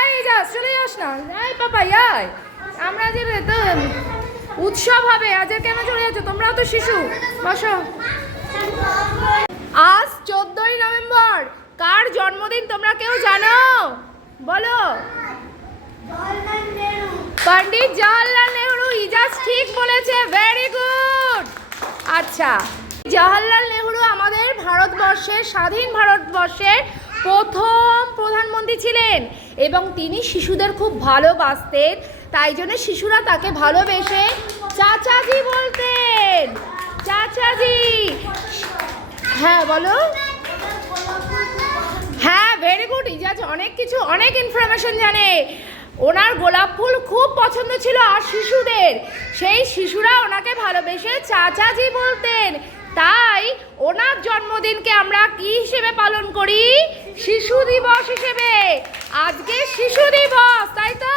এই যাস, চলে যাস না। এই বাবা আয়, আমরা যে তো উৎসব হবে, আজকে কেন চলে যাচ্ছ? তোমরাও তো শিশু, বসো। আজ 14ই নভেম্বর, কার জন্মদিন তোমরা কেউ জানো? বলো। পণ্ডিত জওহরলাল নেহরু। ইজাজ ঠিক বলেছে, ভেরি গুড। আচ্ছা, জওহরলাল নেহরু আমাদের ভারতবর্ষের, স্বাধীন ভারতবর্ষের প্রথম প্রধানমন্ত্রী ছিলেন এবং তিনি শিশুদের খুব ভালোবাসতেন, তাই জন্য শিশুরা তাকে ভালোবেসে চাচাজি বলতেন। চাচাজি। হ্যাঁ বলো। হ্যাঁ, ভেরি গুড। ইজাজ অনেক কিছু, অনেক ইনফরমেশন জানে। ওনার গোলাপ ফুল খুব পছন্দ ছিল আর শিশুদের, সেই শিশুরা ওনাকে ভালোবেসে চাচাজি বলতেন। তাই ওনার জন্মদিনকে আমরা কি হিসেবে পালন করি? শিশু দিবস হিসেবে। আজকে শিশু দিবস, তাই তো?